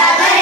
Isabel.